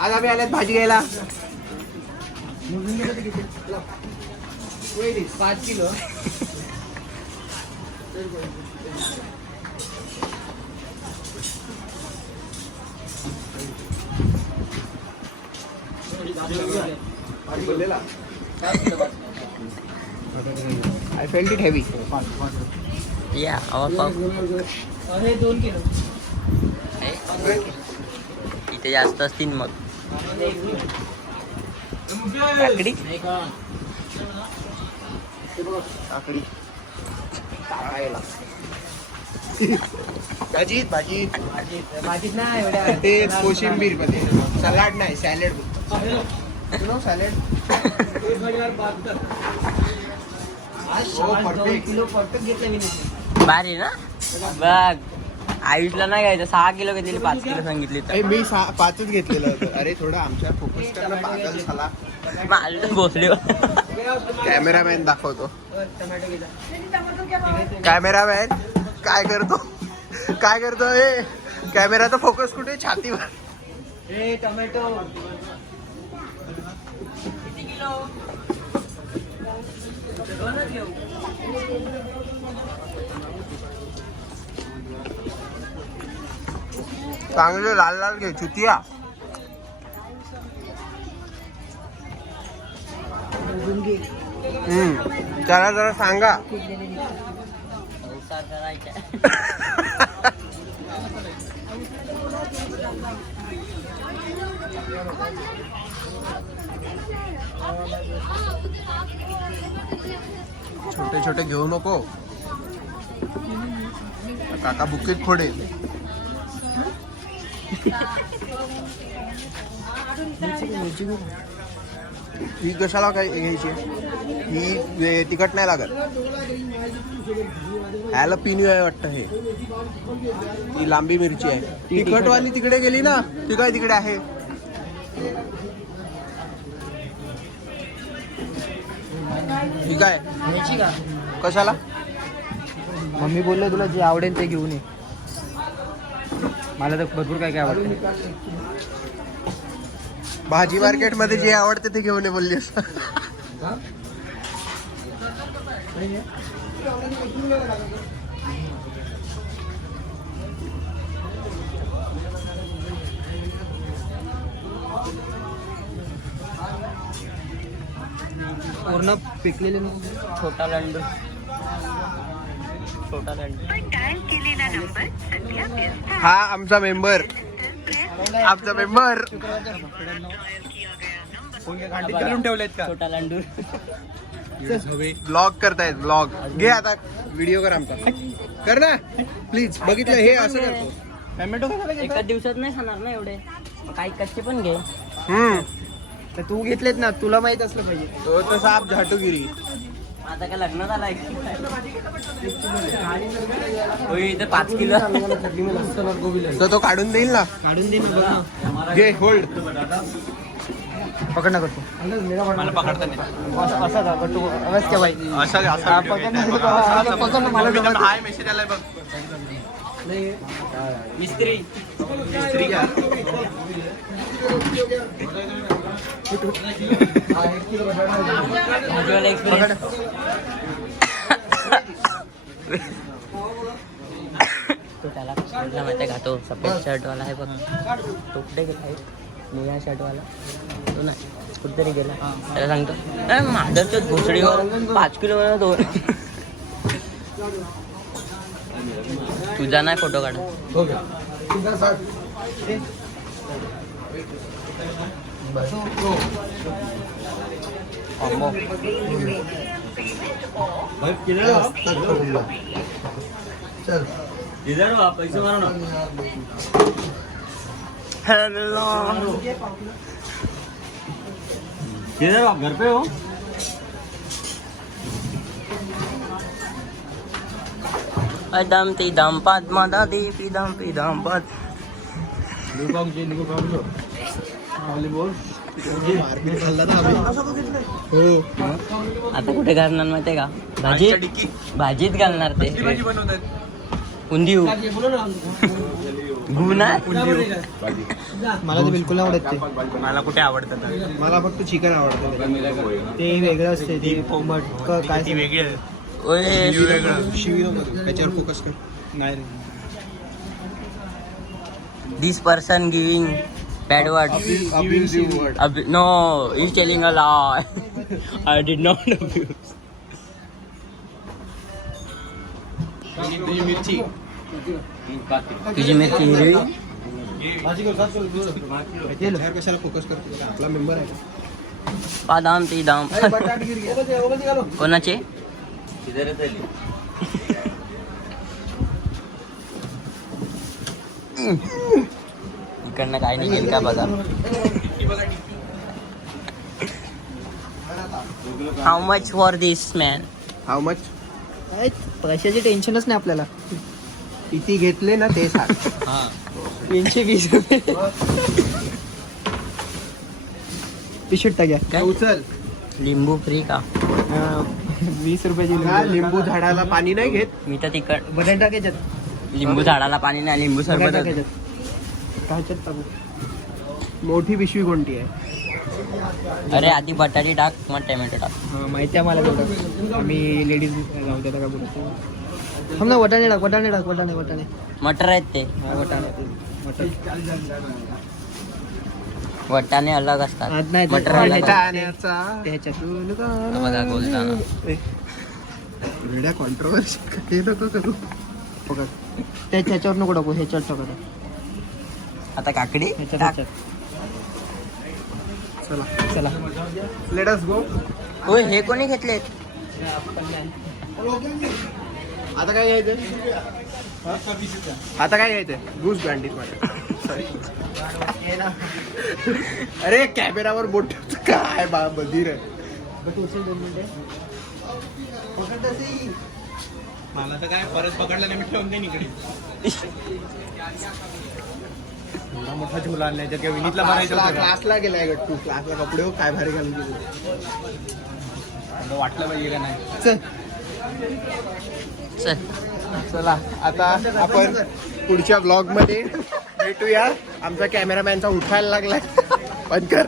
आज आम्ही आल्यात भाजी घ्यायला. 5 kilo. I felt it heavy. Yeah, our pop. 2 kilo. इथे जास्त असतील मग. काकडी काकडी भाजीत भाजीत भाजीत नाही एवढ्या ते कोशिंबीर मध्ये. सलाड नाही, सॅलेड. सॅलेड. परफेक्ट घेतलं मी. भारी ना. बघ आयुषला नाही घ्यायचं. 6 किलो घेतलेली, 5 किलो सांगितली तर. मी 5च घेतलेलं होतं. अरे थोडं आमच्या फोकस करणं पागल झाला. माझं भोसले. कॅमेरामॅन दाखवतो. कॅमेरामॅन काय करतो हे. कॅमेराचा फोकस कुठे? छातीवर. हे टोमॅटो किती किलो? चांगले लाल लाल घे चुतिया. त्याला जरा सांगा. छोटे छोटे घेऊ नको. काका बुकीत फोडे. ही कशाला काय घ्यायची? ही तिखट नाही लागत. ह्याला पिनू आहे वाटतं. हे ही लांबी मिरची आहे. तिखटवाली तिकडे गेली ना. ती काय तिकडे आहे. ठीक आहे. घ्यायची का? कशाला? मम्मी बोललो तुला जे आवडेल ते घेऊन ये. मला तर भरपूर काय काय आवडतं. भाजी मार्केट मध्ये जे आवडते ते घेऊन ये बोलली असं. पूर्ण पिकलेले. छोटा लंडू. हा आमचा मेंबर. छोटा लंडू. ब्लॉग करतायत. ब्लॉग घे आता. व्हिडिओ कर आमचा. कर ना प्लीज. बघितलं हे असं करतो. टोमॅटो एका दिवसात नाही खाणार ना एवढे. काही कच्चे पण घे. तर तू घेतलेत ना. तुला माहित असलं पाहिजे. तो तर साप झाटूगिरी. आता काय लग्न झालंय? इथे 5 किलो. तर तो काढून देईल ना. काढून दे ना. घे होल्ड. पकड ना करतो. मला पकडता नाही. असा का करतो? अवश्य क्या भाई. पकड ना. मला हाय मेसेज आलाय बघ. मिस्त्री घ्या. एक्सपिरियन्स. तो त्याला माहिती का? तो सफेद शर्ट वाला आहे बघ. तो कुठे गेला आहे? निळ्या शर्ट वाला तो नाही. कुठेतरी गेला. त्याला सांगतो माझ्याच्या घोसडीवर 5 किलो 2. तुझा नाही फोटो काढ. पैसे मारो ना. हेलो किधर आप? घर पे हो? अदम ती दम पद मदा दी पिदम पिदम पद. आता कुठे घालणार माहितीये का? भाजीत घालणार ते. उंदीऊ गुना मला तर बिलकुल आवडत ते. मला कुठे आवडतं मला फक्त चिकन आवडतं. ते वेगळं असते ते मटक काय ती वेगळी आहे. शिवी नको देऊ. त्याच्यावर फोकस कर. नाही रे. This person giving bad word. Abusive word. No, he's telling a lie. I did not abuse. तुझी मिरची. तुझी मिरची हिरवी. त्याच्यावर कशाला फोकस करतो? आपला मेंबर आहे. पादाम ती दाम. कोणाचे इकडनं काय नाही गेल का बघा. How much for this man. How much? पैशाची टेन्शनच नाही आपल्याला. किती घेतले ना ते सांग. 320 रुपये. पिशूट टाक्या काय उचल. लिंबू फ्री का? 20 रुपयाची का लिंबू झाडाला पाणी नाही घेत? मी तर तिकड बटाटे टाकायच्यात. लिंबू झाडाला पाणी नाही, लिंबू बटाटे सरबत. टाकायच्यात. कायच्यात टाकू? मोठी पिशवी कोणती आहे? अरे आधी बटाटे टाक मग टोमॅटो टाक. माहिती आहे मला तेवढं. आम्ही लेडीज जाऊ द्या का बोलतो. थांब ना, वटाणे टाक, वटाणे टाक, वटाणे वटाणे. मटर आहेत ते. हा, वटाणे मटर. वटाणे अलग असतात, आज नाही, मटर ते- अलग ह्याच्या- असतात. पाण्याचा त्याच्यातून बघा बोलताना. वेड्या कॉन्ट्रोवर्सी हे नको करू. पकड. त्याच्यावर नको टाकू, ह्याच्यावर टाकू. आता काकडी ह्याच्यात टाक. ह्याच्यात. चला चला. लेट अस गो. होय हे कोणी घेतलेत? आता काय घ्यायचं? आता काय घ्यायचं? Goose bandit sorry. अरे कॅमेरावर बोट काय बा बधीर आहे. मला तर काय परत पकडलं नाही, मी ठेवून दे इकडे. मोठा झुला आणलाय त्या विनीतला मारायचा. क्लासला गेलाय गट्टू. क्लासला कपडे हो काय भारी घालून गेले. वाटलं पाहिजे का नाही. चल. चल चला आता आपण पुढच्या ब्लॉग मध्ये भेटूया. आमचा कॅमेरामॅनचा उठायला लागलाय. बंद कर.